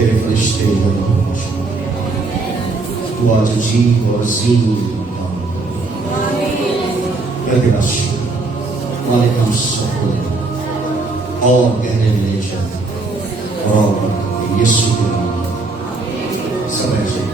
تیرے فرشتے تو آج عجیب اور عظیم تیرا شکر مالک ہم سب کو اور گہرے لے جائے اور یسوع کے نام سب ایسے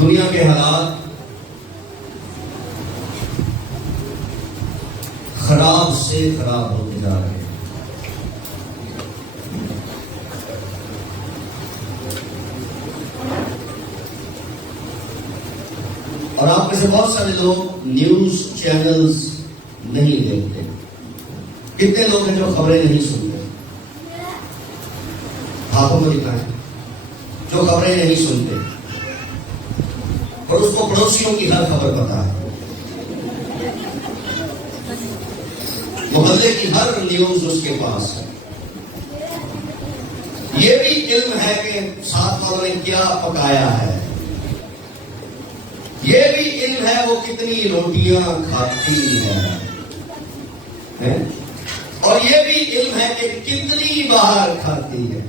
دنیا کے حالات خراب سے خراب ہوتے جا رہے ہیں. اور آپ میں سے بہت سارے لوگ نیوز چینلز نہیں دیکھتے. کتنے لوگ ہیں جو خبریں نہیں سنتے؟ ہاتھوں میں دکھائیں جو خبریں نہیں سنتے اور اس کو پڑوسیوں کی ہر خبر پتا ہے، محلے کی ہر نیوز اس کے پاس ہے. یہ بھی علم ہے کہ ساتھ والوں نے کیا پکایا ہے، یہ بھی علم ہے وہ کتنی روٹیاں کھاتی ہے، اور یہ بھی علم ہے کہ کتنی باہر کھاتی ہے.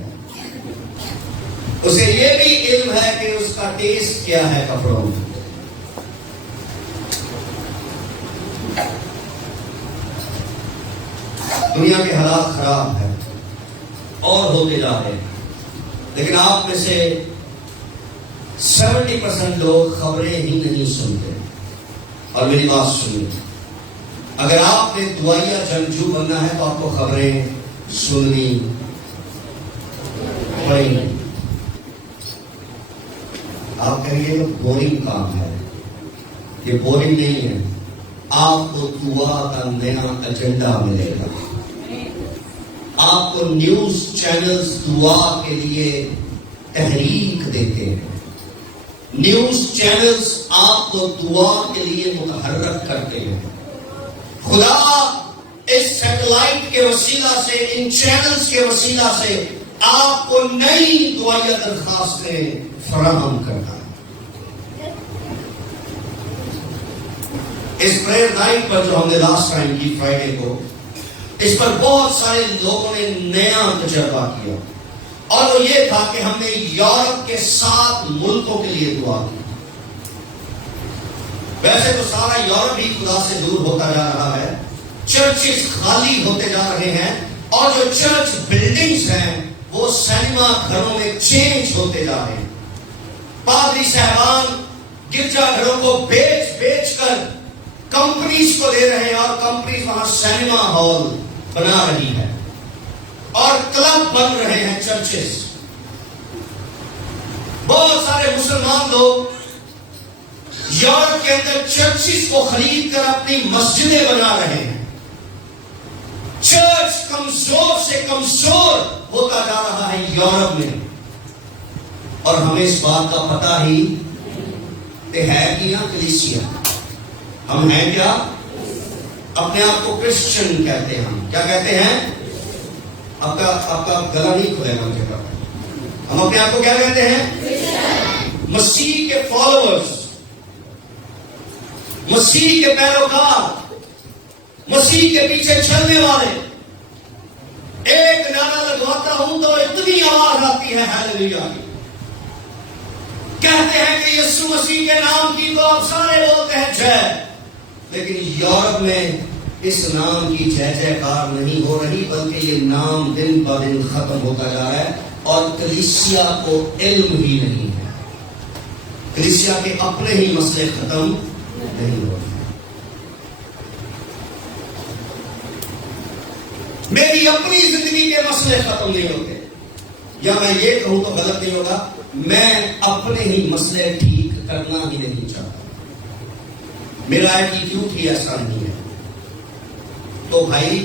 اسے یہ بھی علم ہے کہ اس کا ٹیسٹ کیا ہے کپڑوں میں. دنیا کے حالات خراب ہیں اور ہوتے جا رہے ہیں، لیکن آپ میں سے 70% لوگ خبریں ہی نہیں سنتے. اور میری بات سنیے، اگر آپ نے دعائیا جنگجو بننا ہے تو آپ کو خبریں سننی پڑیں گی. آپ کہیے کہ بورنگ کام ہے. یہ بورنگ نہیں ہے. آپ کو دعا کا نیا ایجنڈا ملے گا. آپ کو نیوز چینلز دعا کے لیے تحریک دیتے ہیں. نیوز چینلز آپ کو دعا کے لیے متحرک کرتے ہیں. خدا اس سیٹلائٹ کے وسیلہ سے، ان چینلز کے وسیلہ سے آپ کو نئی دعائیا درخواستیں فراہم کرتا ہے. اس پریئر نائٹ پر جو ہم نے لاسٹ ٹائم کی فرائیڈے کو، اس پر بہت سارے لوگوں نے نیا تجربہ کیا، اور وہ یہ تھا کہ ہم نے یورپ کے 7 ملکوں کے لیے دعا کی. ویسے تو سارا یورپ ہی خدا سے دور ہوتا جا رہا ہے، چرچز خالی ہوتے جا رہے ہیں، اور جو چرچ بلڈنگز ہیں وہ سینما گھروں میں چینج ہوتے جا رہے ہیں. پادری صاحبان گرجا گھروں کو بیچ کر کمپنیز کو دے رہے ہیں، اور کمپنیز وہاں سینما ہال بنا رہی ہے، اور کلب بن رہے ہیں چرچز. بہت سارے مسلمان لوگ یورپ کے اندر چرچز کو خرید کر اپنی مسجدیں بنا رہے ہیں. چرچ کمزور سے کمزور ہوتا جا رہا ہے یورپ میں، اور ہمیں اس بات کا پتہ ہی کہ ہے کہ کلیسیا. ہم ہیں کیا؟ اپنے آپ کو کرسچن کہتے ہیں. ہم کیا کہتے ہیں؟ آپ کا گلا نہیں کھلے گا مجھے. ہم اپنے آپ کو کیا کہتے ہیں؟ مسیح کے فالوورز، مسیح کے پیروکار، مسیح کے پیچھے چلنے والے. ایک نعرہ لگواتا ہوں تو اتنی آواز آتی ہے ہیلیلویا کی. کہتے ہیں کہ یسوع مسیح کے نام کی تو آپ سارے بولتے ہیں جے، لیکن یورپ میں اس نام کی جے جے کار نہیں ہو رہی، بلکہ یہ نام دن بہ دن ختم ہوتا جا رہا ہے، اور کلیسیا کو علم ہی نہیں ہے. کلیسیا کے اپنے ہی مسئلے ختم نہیں ہو رہے. میری اپنی زندگی کے مسئلے ختم نہیں ہوتے. یا میں یہ کہوں تو غلط نہیں ہوگا، میں اپنے ہی مسئلے ٹھیک کرنا ہی نہیں چاہتا. میرا ایٹیٹیوڈ ہی ایسا نہیں ہے. تو بھائی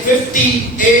58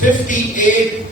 58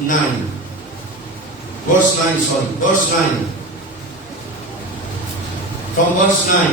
9 from verse 9,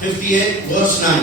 58 verse 9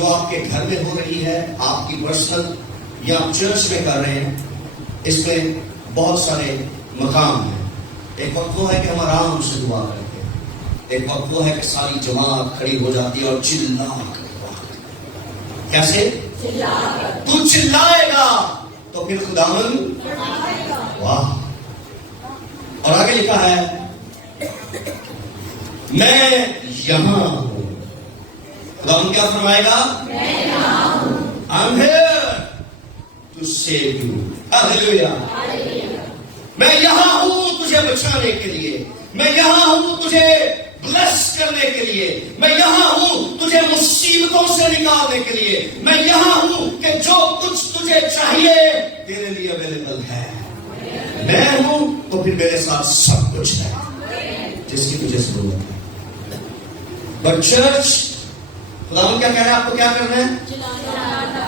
جو آپ کے گھر میں ہو رہی ہے، آپ کی پرسنل یا آپ چرچ میں کر رہے ہیں، اس میں بہت سارے مقام ہیں. ایک وقت وہ ہے کہ ہم آرام سے دعا کرتے ہیں، ایک وقت وہ ہے کہ ساری جماعت کھڑی ہو جاتی ہے اور چلا کر دعا کرتے. کیسے؟ تو چلائے گا تو پھر خداوند. واہ. اور آگے لکھا ہے میں یہاں ہوں. خداوند کیا فرمائے گا؟ میں یہاں ہوں. I'm here to save you. Hallelujah. میں یہاں ہوں تجھے بچانے کے لیے، میں یہاں ہوں تجھے بلیس کرنے کے لیے، میں یہاں ہوں تجھے مصیبتوں سے نکالنے کے لیے، میں یہاں ہوں کہ جو کچھ تجھے چاہیے تیرے لیے اویلیبل ہے. میں ہوں تو پھر میرے ساتھ سب کچھ ہے جس کی تجھے ضرورت ہے. بٹ چرچ، خداوند کیا کہہ رہا ہے؟ آپ کو کیا کرنا ہے؟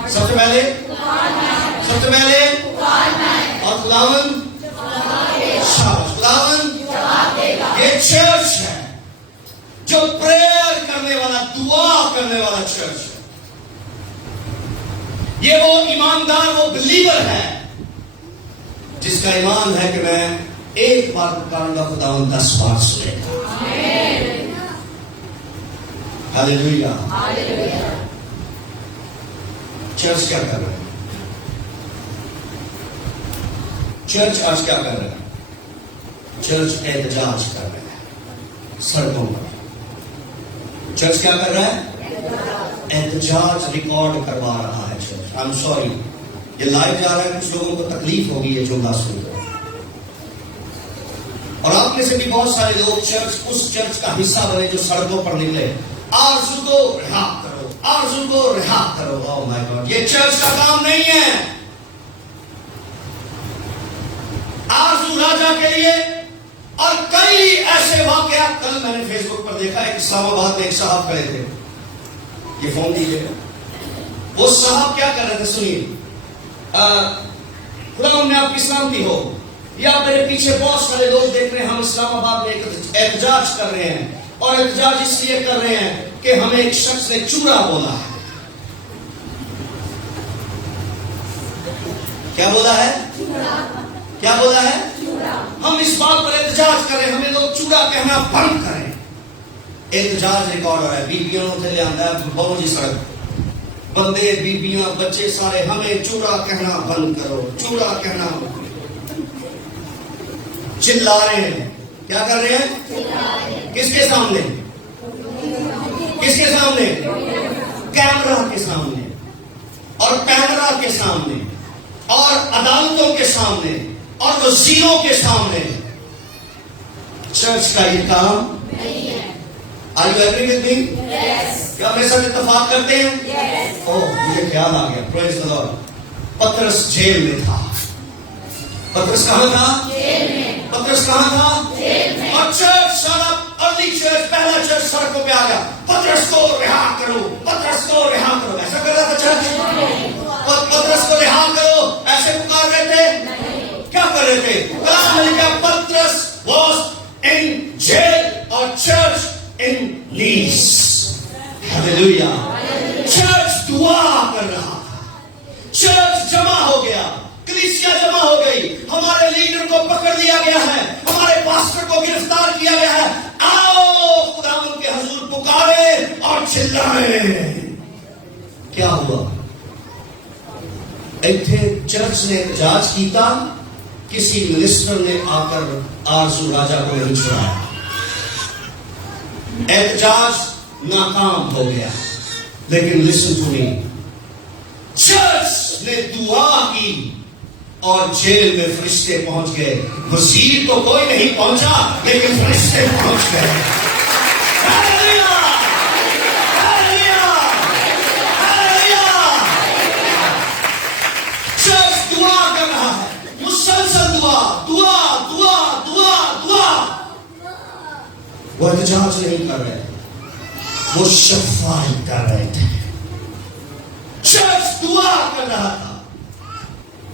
سب سے پہلے اور خداوند یہ چرچ ہے جو پریئر کرنے والا، دعا کرنے والا چرچ ہے. یہ وہ ایماندار، وہ بلیور ہے جس کا ایمان ہے کہ میں ایک بار پکاروں گا، خداوند 10 بار سنے گا. ہاللیلویا. چرچ کیا کر رہا ہے؟ چرچ آج کیا کر رہا ہے؟ چرچ احتجاج کر رہا ہے سڑکوں پر. چرچ کیا کر رہا ہے؟ احتجاج ریکارڈ کروا رہا ہے چرچ. I'm sorry، یہ لائیو جا رہا ہے، کچھ لوگوں کو تکلیف ہوگی یہ جملہ سن کر. اور آپ میں سے بھی بہت سارے لوگ اس چرچ کا حصہ بنے جو سڑکوں پر نکلے. آرزو کو رہا کرو، آرزو کو رہا کرو. Oh my God، یہ چرچ کا کام نہیں ہے. آرزو راجا کے لیے. اور کئی ایسے واقعات کل میں نے فیس بک پر دیکھا. ایک اسلام آباد میں ایک صاحب کھڑے تھے، یہ فون دیجیے گا. وہ صاحب کیا کر رہے تھے سنیے. خدا نے آپ کی سلامتی ہو، یا میرے پیچھے بہت سارے لوگ دیکھ رہے ہیں، ہم اسلام آباد میں ایک احتجاج کر رہے ہیں، اور احتجاج اس لیے کر رہے ہیں کہ ہمیں ایک شخص نے چورا بولا ہے. کیا بولا ہے؟ کیا بولا ہے؟ ہم اس بات پر احتجاج کر رہے ہیں، ہمیں لوگ چورا کہنا بند کریں. احتجاج ریکارڈ ہو رہا ہے. بیبیوں سے لے آتا ہے بہو جی سڑک، بندے بیبیاں بچے سارے، ہمیں چورا کہنا بند کرو، چورا کہنا. چلا رہے ہیں. کیا کر رہے ہیں؟ کس کے سامنے؟ کس کے سامنے؟ کیمرہ کے سامنے، اور کیمرہ کے سامنے، اور عدالتوں کے سامنے، اور وزیروں کے سامنے. چرچ کا یہ کام نہیں ہے. Are you agree with me? Yes. کیا میرے ساتھ اتفاق کرتے ہیں؟ Yes. مجھے خیال آ گیا. Praise the Lord. پترس جیل میں تھا. پترس کہاں تھا؟ جیل میں. پترس کہاں تھا؟ جیل میں. اور چرچ، سارا ارلی چرچ، پہلا چرچ سڑکوں پہ آ گیا. پترس کو رہا کرو، پترس کو رہا کرو. ایسا کر رہا تھا چرچ؟ پترس کو رہا کرو ایسے پکار رہے تھے؟ کیا کر رہے تھے؟ کلام میں لکھا پترس was in jail or church in knees. Hallelujah. Church دعا کر رہا تھا. چرچ جمع ہو گیا، کلیسیا جمع ہو گئی. ہمارے لیڈر کو پکڑ لیا گیا ہے، ہمارے پاسٹر کو گرفتار کیا گیا ہے. آؤ خداوند کے حضور پکارے اور چلائیں. کیا ہوا؟ چرچ نے احتجاج کیتا، کسی منسٹر نے آ کر آرزو راجا کو نہیں چھڑایا. احتجاج ناکام ہو گیا. لیکن listen to me، چرچ نے دعا کی اور جیل میں فرشتے پہنچ گئے. وزیر تو کوئی نہیں پہنچا، لیکن فرشتے پہنچ گئے. چرچ دعا کر رہا ہے، مسلسل دعا دعا دعا دعا دعا. وہ احتجاج نہیں کر رہے، وہ شفاعت کر رہے تھے. چرچ دعا کر رہا تھا.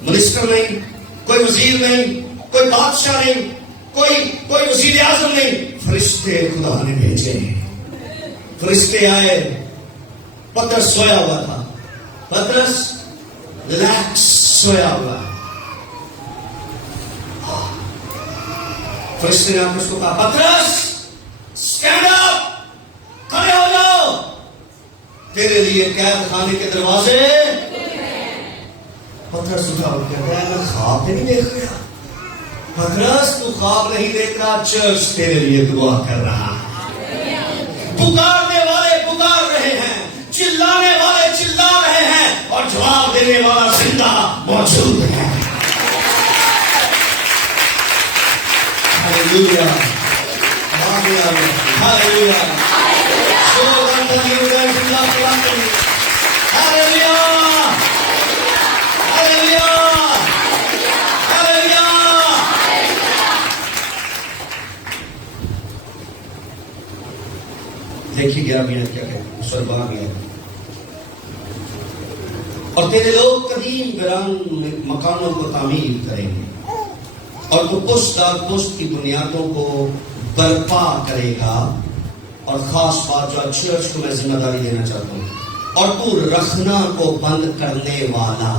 منسٹر نہیں، کوئی وزیر نہیں، کوئی بادشاہ نہیں، کوئی وزیر اعظم نہیں. فرشتے خدا نے بھیجے. فرشتے آئے، پترس سویا ہوا تھا. پترس ریلیکس سویا ہوا ہے. فرشتے نے اس کو کہا پترس اسٹینڈ اپ, کھڑے ہو جاؤ, تیرے لیے قید خانے کے دروازے. پترس اٹھا اور کہتا ہے میں خواب نہیں دیکھ رہا. پترس تو خواب نہیں دیکھ رہا, چرچ تیرے لیے دعا کر رہا ہے. پکارنے والے پکار رہے ہیں, چلانے والے چلا رہے ہیں, اور جواب دینے والا زندہ موجود ہے. ہاللویا, ہاللویا, دیکھیے گیا میاں کیا کہتے ہیں, سربا گیا. اور تیرے لوگ قدیم ویران مکانوں کو تعمیر کریں گے, اور تو پشت در پشت کی بنیادوں کو برپا کرے گا. اور خاص بات جو چرچ کو میں ذمہ داری دینا چاہتا ہوں, اور تو رکھنا کو بند کرنے والا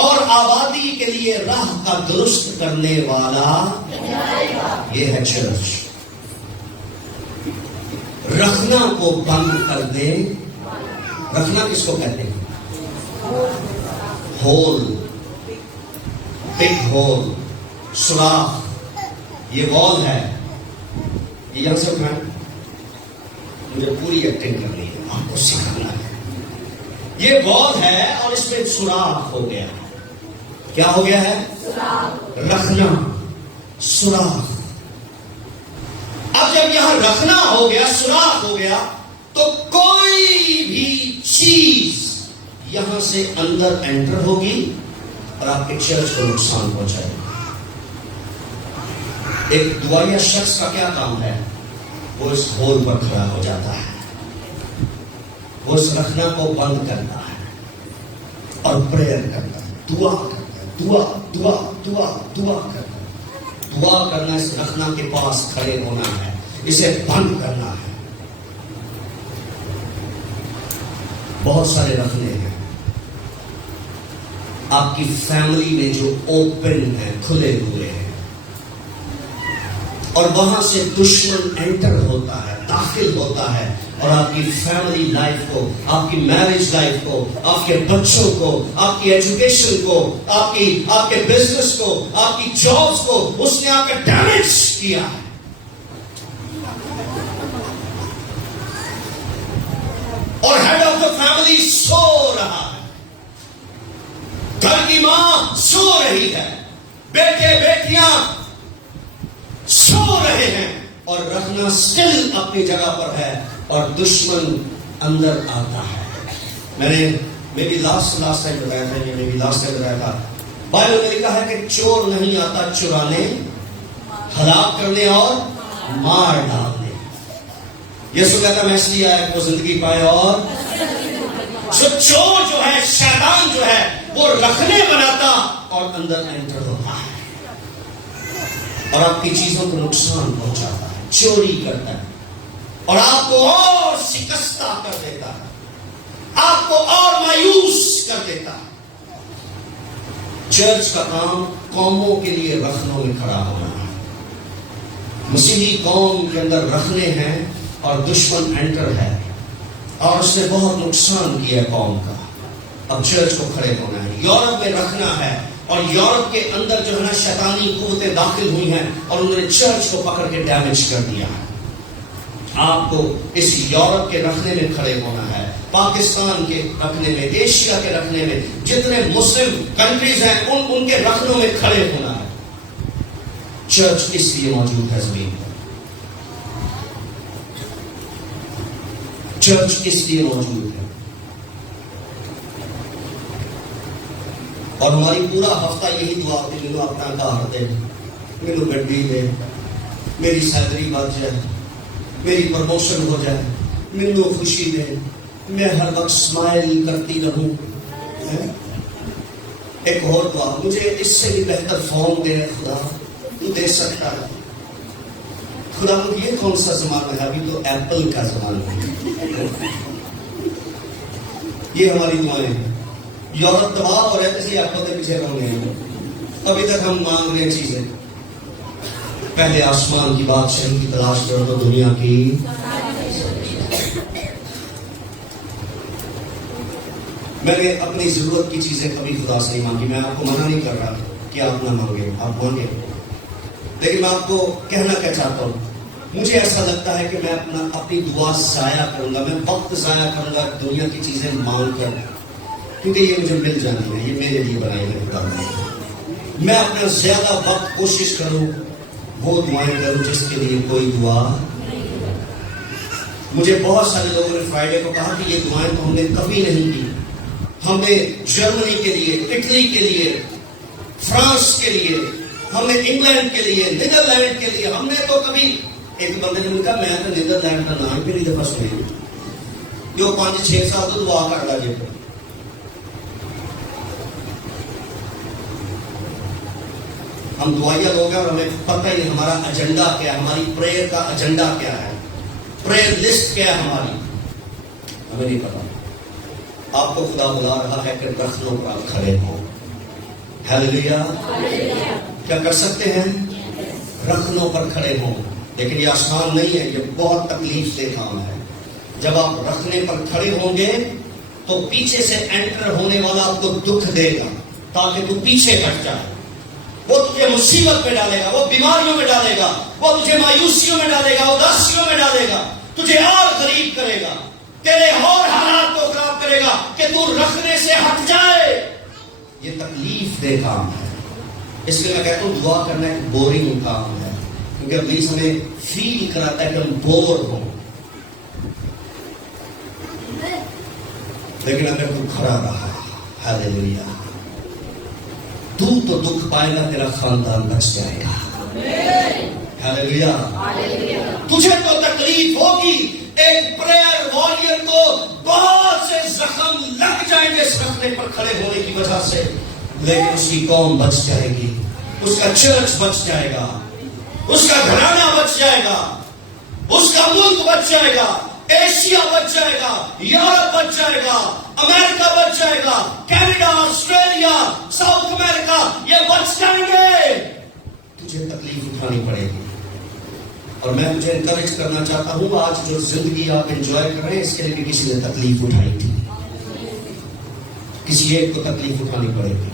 اور آبادی کے لیے راہ کا درست کرنے والا, یہ ہے چرچ. رکھنا کو بند کر دے. رکھنا کس کو کہتے ہیں؟ ہول, بگ ہول, سوراخ. یہ وال ہے, یہ یہاں سے اٹھائیں, مجھے پوری ایکٹنگ کرنی ہے, آپ کو سکھانا ہے. یہ وال ہے اور اس میں سوراخ ہو گیا. کیا ہو گیا ہے؟ رکھنا, سوراخ. اب جب یہاں رکھنا ہو گیا, سوراخ ہو گیا, تو کوئی بھی چیز یہاں سے اندر انٹر ہوگی اور آپ کے چرچ کو نقصان پہنچائے گی. ایک دعائیا شخص کا کیا کام ہے؟ وہ اس ہول پر کھڑا ہو جاتا ہے, وہ اس رکھنا کو بند کرتا ہے اور پریئر کرتا ہے, دعا کرتا ہے, دعا دعا دعا دعا کرتا ہے. دعا کرنا اس رکھنا کے پاس کھڑے ہونا ہے, اسے بند کرنا ہے. بہت سارے رکھنے ہیں آپ کی فیملی میں جو اوپن ہیں, کھلے ہوئے ہیں, اور وہاں سے دشمن انٹر ہوتا ہے, داخل ہوتا ہے, اور آپ کی فیملی لائف کو, آپ کی میرج لائف کو, آپ کے بچوں کو, آپ کی ایجوکیشن کو, آپ کے بزنس کو, آپ کی جابس کو اس نے آ کر ڈیمیج کیا ہے. اور ہیڈ آف دا فیملی سو رہا ہے, گھر کی ماں سو رہی ہے, بیٹے بیٹیاں سو رہے ہیں, اور رکھنا سٹل اپنی جگہ پر ہے, اور دشمن اندر آتا ہے. میں نے میری لاسٹ ٹائم بتایا تھا, بائبل میں لکھا ہے کہ چور نہیں آتا چرانے, ہلاک کرنے اور مار ڈالنے. یسوع کہتا میں اس لیے آیا کہ وہ زندگی پائے. اور چور جو ہے, شیطان جو ہے, وہ رکھنے بناتا اور اندر انٹر ہوتا ہے, اور آپ کی چیزوں کو نقصان پہنچاتا ہے, چوری کرتا ہے, اور آپ کو اور شکستہ کر دیتا ہے, آپ کو اور مایوس کر دیتا ہے. چرچ کا کام قوموں کے لیے رکھنوں میں کھڑا ہونا ہے. مسیحی قوم کے اندر رکھنے ہیں اور دشمن انٹر ہے, اور اس نے بہت نقصان کیا قوم کا. اب چرچ کو کھڑے ہونا ہے. یورپ میں رکھنا ہے, اور یورپ کے اندر جو ہے نا شیطانی قوتیں داخل ہوئی ہیں, اور انہوں نے چرچ کو پکڑ کے ڈیمیج کر دیا ہے. آپ کو اس یورپ کے رکھنے میں کھڑے ہونا ہے, پاکستان کے رکھنے میں, ایشیا کے رکھنے میں, جتنے مسلم کنٹریز ہیں ان کے رکھنوں میں کھڑے ہونا ہے. چرچ اس لیے موجود ہے زمین پر, چرچ اس لیے موجود ہے. اور ہماری پورا ہفتہ یہی دعا ہوتی ہے, مینو اپنا گھر دے, مینو گڈی دے, میری سیلری بڑھ جائے, میری پروموشن ہو جائے, مینو خوشی دے, میں ہر وقت اسمائل کرتی رہوں. ایک اور دعا, مجھے اس سے بھی بہتر فارم دے خدا, تو دے سکتا ہے. خدا یہ کون سا زمانہ ہے؟ ابھی تو ایپل کا زمانہ ہے. یہ ہماری دعائیں ہیں. یورپ تباہ ہو رہے تھے ایپل کے پیچھے رہے ہیں. ابھی تک ہم مانگ رہے ہیں چیزیں. پہلے آسمان کی بادشاہی کی تلاش کرو تو دنیا کی. میں نے اپنی ضرورت کی چیزیں کبھی خدا سے نہیں مانگی. میں آپ کو منع نہیں کر رہا کہ آپ نہ مانگے، آپ مانگے. لیکن میں آپ کو کہنا کیا چاہتا ہوں، مجھے ایسا لگتا ہے کہ میں اپنی دعا ضائع کروں گا، میں وقت ضائع کروں گا دنیا کی چیزیں مانگ کر، کیونکہ یہ مجھے مل جاتی ہیں، یہ میرے لیے بنائی ہوئی خدا نے. میں اپنا زیادہ وقت کوشش کروں وہ دعائیں کروں جس کے لیے کوئی دعا. مجھے بہت سارے لوگوں نے فرائیڈے کو کہا کہ یہ دعائیں تو ہم نے کبھی نہیں کی. ہم نے جرمنی کے لیے، اٹلی کے لیے، فرانس کے لیے، ہم نے انگلینڈ کے لیے، نیدرلینڈ کے لیے، ہم نے تو کبھی. ایک بندے نے کہا میں تو نیدرلینڈ کا نام پھر دفعہ سنیں جو 5-6 سال تو دعا کر رہا جی. ہم دعائیا لوگ ہیں اور ہمیں پتہ ہی نہیں ہمارا ایجنڈا کیا ہے، ہماری پریئر کا ایجنڈا کیا ہے، پریئر لسٹ کیا ہے ہماری، ہمیں نہیں پتا. آپ کو خدا بلا رہا ہے کہ رخنوں پر آپ کھڑے ہوں. ہیلیلویا. کیا کر سکتے ہیں؟ رخنوں پر کھڑے ہوں. لیکن یہ آسان نہیں ہے، یہ بہت تکلیف دہ کام ہے. جب آپ رکھنے پر کھڑے ہوں گے تو پیچھے سے انٹر ہونے والا آپ کو دکھ دے گا تاکہ تو پیچھے ہٹ جائے. وہ تجھے مصیبت میں ڈالے گا، وہ بیماریوں میں ڈالے گا، وہ تجھے مایوسیوں میں ڈالے گا، اداسیوں میں ڈالے گا، تجھے اور غریب کرے گا، تیرے اور حالات کو خراب کرے گا کہ تو رکھنے سے ہٹ جائے. یہ تکلیف دہ کام ہے. اس لیے میں کہتا ہوں دعا کرنا ایک بورنگ کام ہے، کیونکہ ابلیس ہمیں فیل کراتا ہے کہ ہم بور ہوں. لیکن اگر تو کھڑا رہا، ہیلیلویا، تو دکھ پائے گا، تیرا خاندان بچ جائے گا. ہیلیلویا. تجھے تو تکلیف ہوگی. ایک پریئر واریر کو بہت سے زخم لگ جائیں گے اس رکھنے پر کھڑے ہونے کی وجہ سے، لیکن اس کی قوم بچ جائے گی، اس کا چرچ بچ جائے گا، اس کا گھرانہ بچ جائے گا، اس کا ملک بچ جائے گا، ایشیا بچ جائے گا، یورپ بچ جائے گا، امریکہ بچ جائے گا، کینیڈا، آسٹریلیا، ساؤتھ امریکہ، یہ بچ جائیں گے. تجھے تکلیف اٹھانی پڑے گی. اور میں تجھے انکریج کرنا چاہتا ہوں، آج جو زندگی آپ انجوائے کر رہے ہیں اس کے لیے بھی کسی نے تکلیف اٹھائی تھی. کسی ایک کو تکلیف اٹھانی پڑے گی.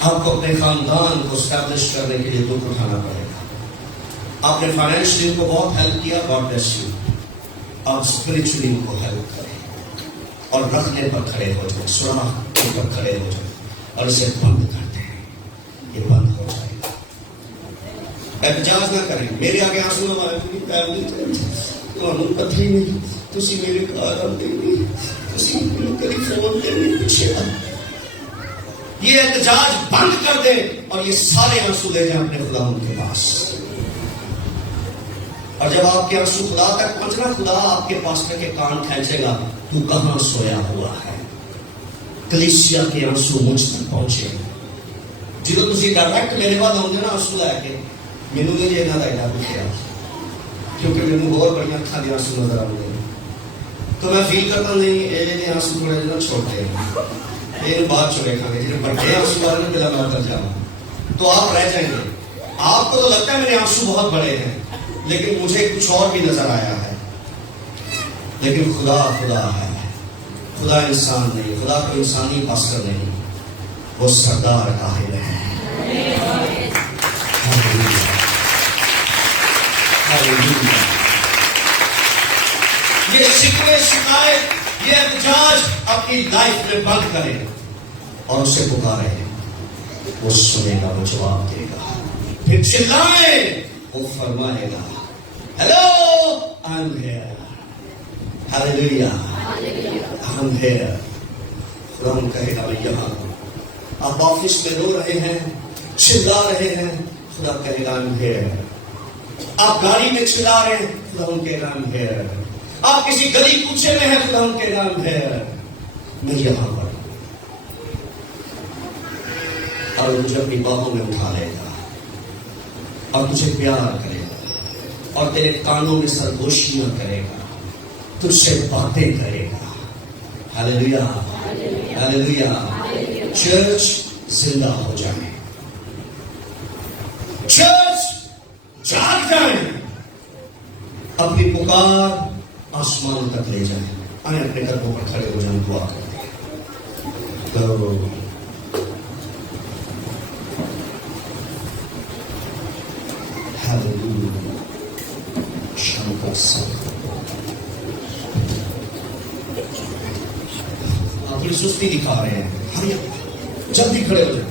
آپ کو اپنے خاندان کو اسٹیبلش کرنے کے لیے دکھ اٹھانا پڑے گا. آپ نے فائنینشلی کو بہت ہیلپ کیا، گاڈ بلیس یو. آپ اسپرچولی ان کو ہیلپ کریں اور رکھنے پر کھڑے ہو جائیں، سوراخ پر کھڑے ہو جائیں اور اسے بند کر دیں. یہ بند ہو جائے گا. احتجاج نہ کریں. میرے آگے آنسو ہمارے پوری فیملی تمہیں پتہ ہی نہیں، تسی میرے گھر آتے نہیں، تسی میرے ٹیلی فون تے نہیں پوچھے. یہ احتجاج بند کر دیں اور یہ سارے آنسو لے جائیں اپنے خدا ان کے پاس. اور جب آپ کے آنسو خدا تک پہنچنا، خدا آپ کے پاس کے کان کھینچے گا، تو کہاں سویا ہوا ہے. کلیسیا کے آنسو مجھ تک پہنچے. جدو تسی ڈائریکٹ میرے بعد آؤ گے نا آنسو لے کے، مینوں نہیں لینا لگتا پوچھا، کیونکہ مینوں اور بڑی اکھاں دے آنسو نظر آؤں گے. تو میں فیل کرتا نہیں یہ آنسو تھوڑے جہاں چھوٹے ہیں، یہ بعد چلے کھانے جنہیں بڑے آنسو والے پہلا میں اتر جاؤں تو آپ رہ جائیں گے. آپ کو تو لگتا ہے میرے آنسو بہت بڑے ہیں، لیکن مجھے کچھ اور بھی نظر آیا ہے. لیکن خدا خدا ہے، خدا انسان نہیں. خدا کو انسانی باسکر نہیں، وہ سردار قاہر ہے. یہ شکوے شکایت، یہ احتجاج اپنی لائف میں بند کریں اور اسے پکاریں. وہ سنے گا، وہ جواب دے گا. پھر چلائیں، وہ فرمائے گا hello I am here. Hallelujah, I am here. خدا کہے گا میں یہاں. آپ آفس میں رو رہے ہیں، چلا رہے ہیں، خدا کہے گا آئی ایم ہیئر. آپ گاڑی میں چلا رہے ہیں، خدا کہے گا آئی ایم ہیئر. آپ کسی گلی کوچے میں ہیں، خدا کہے گا آئی ایم ہیئر. میں یہاں پر اور مجھے اپنی باہوں میں اٹھا لے گا. اور تجھے پیار کرے گا اور تیرے کانوں میں سرگوشیاں کرے گا, تجھ سے باتیں کرے گا. ہاللیلویا, ہاللیلویا. چرچ زندہ ہو جائے, چرچ جاگ جائے, اپنی پکار آسمان تک لے جائیں. آئیں اپنے قدموں پر کھڑے ہو جائیں, دعا کریں. آپ تھوڑی سستی دکھا رہے ہیں, جلدی کھڑے ہو جائیں,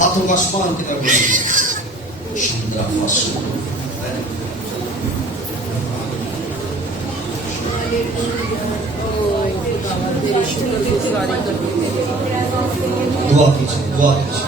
ہاتھوں کو آسمان کی طرف لے. دعا کیجیے, دعا کیجیے.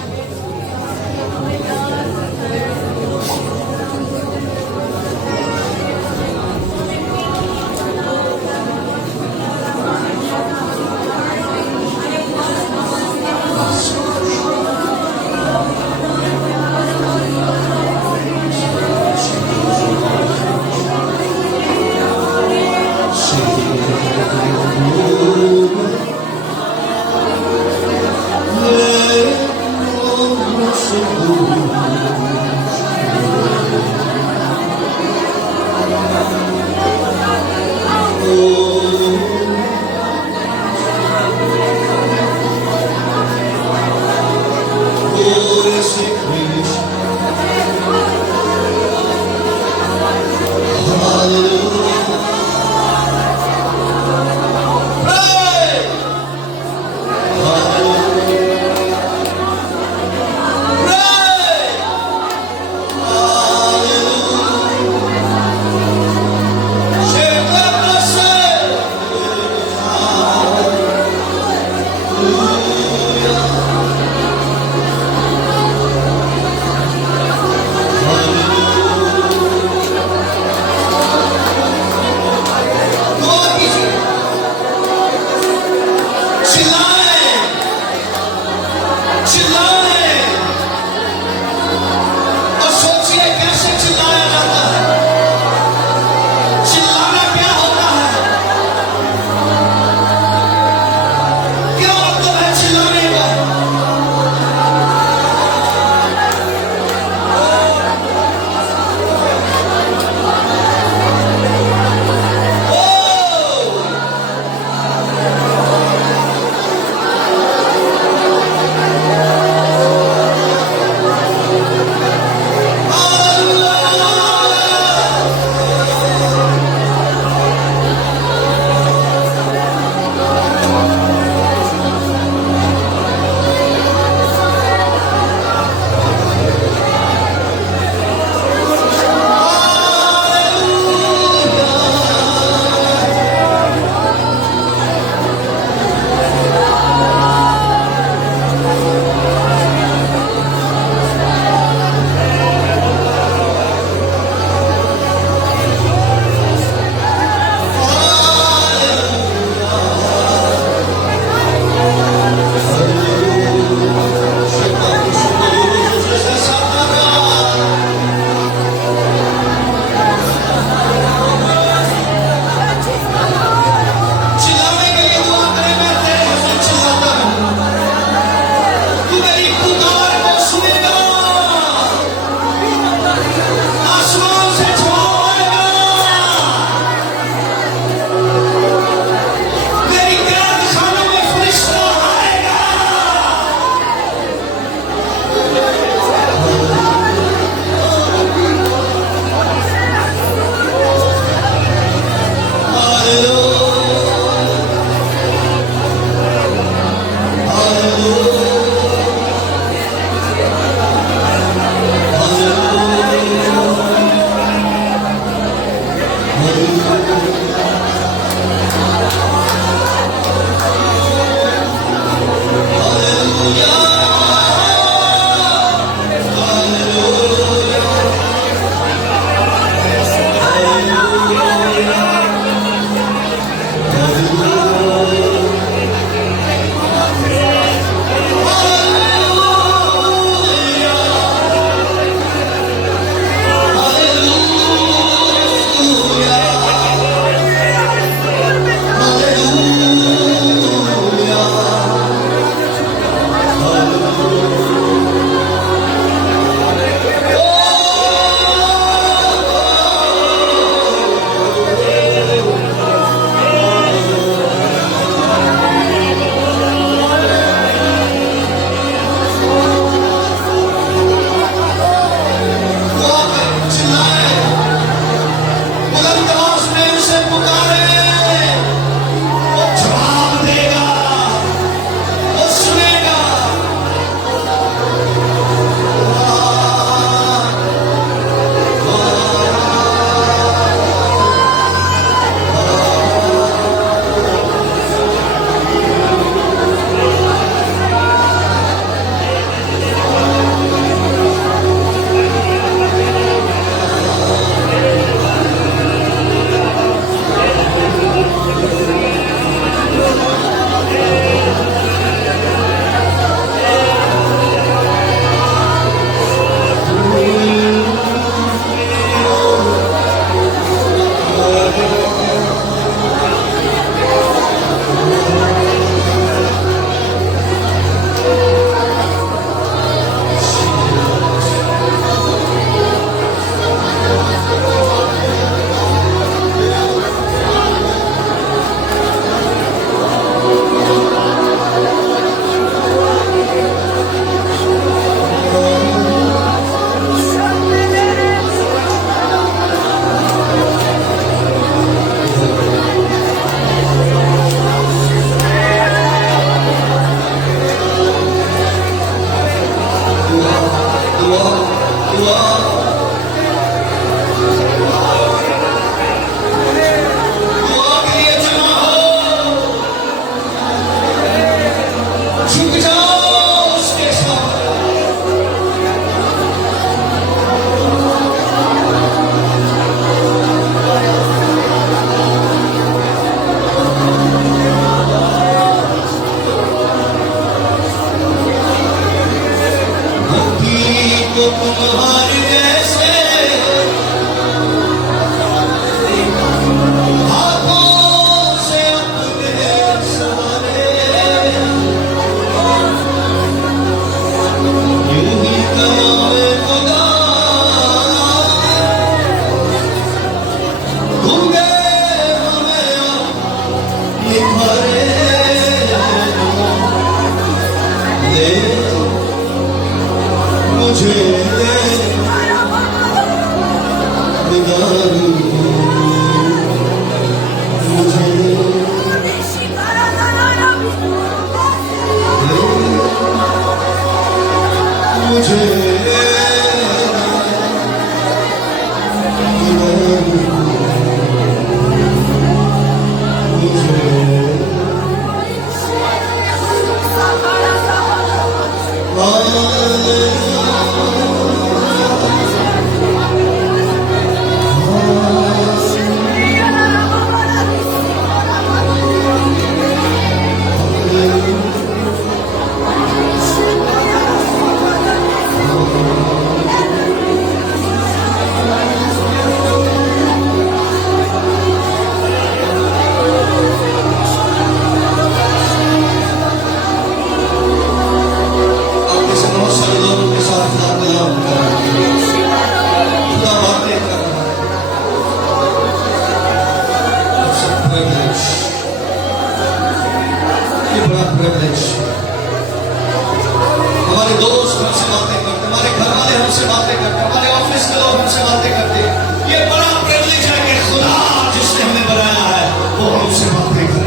وہ تمہارے جیسے ہاتھوں سے اپنے سوارے یوں ہی کلام خدا ڈھونڈے ہمیں نکھارے دے مجھے دے خدا ہمارے دوست ہم سے باتیں کرتے، ہمارے گھر والے ہم سے باتیں کرتے، ہمارے آفس کے لوگ ہم سے باتیں کرتے. یہ بڑا پریویلیج ہے کہ خدا جس نے ہمیں بنایا ہے وہ ہم سے باتیں کرے.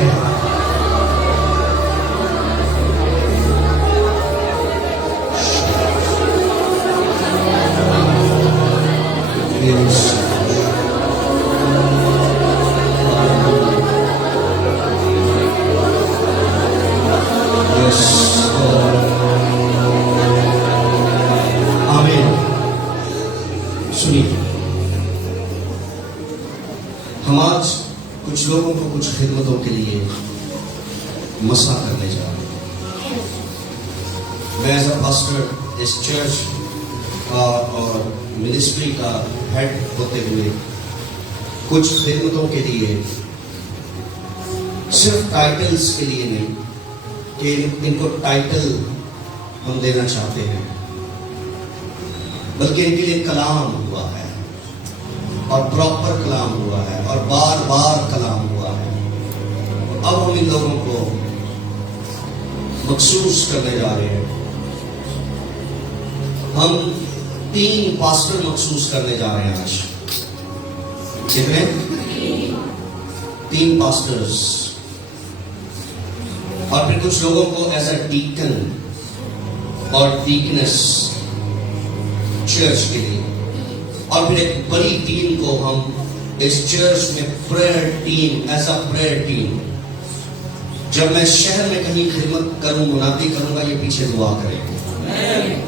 ہم آج کچھ لوگوں کو کچھ خدمتوں کے لیے مسا کرنے جا رہے ہیں. میں ایز اے پاسٹر اس چرچ اور منسٹری کا ہیڈ ہوتے ہوئے کچھ خدمتوں کے لیے صرف ٹائٹلز کے لیے نہیں کہ ان کو ٹائٹل ہم دینا چاہتے ہیں، بلکہ ان کے لیے کلام ہوا ہے اور پراپر کلام ہوا ہے اور بار بار کلام ہوا ہے. اب ہم ان لوگوں کو مخصوص کرنے جا رہے ہیں. ہم 3 پاسٹر مخصوص کرنے جا رہے ہیں آج. کتنے؟ 3 پاسٹرز. اور پھر کچھ لوگوں کو ایز اے ڈیکن اور ڈیکنس چرچ کے لیے، اور پھر ایک بڑی ٹیم کو ہم اس چرچ میں prayer team, as a prayer team. جب میں شہر میں کہیں خدمت کروں، منادی کروں گا، یہ پیچھے دعا کریں گے.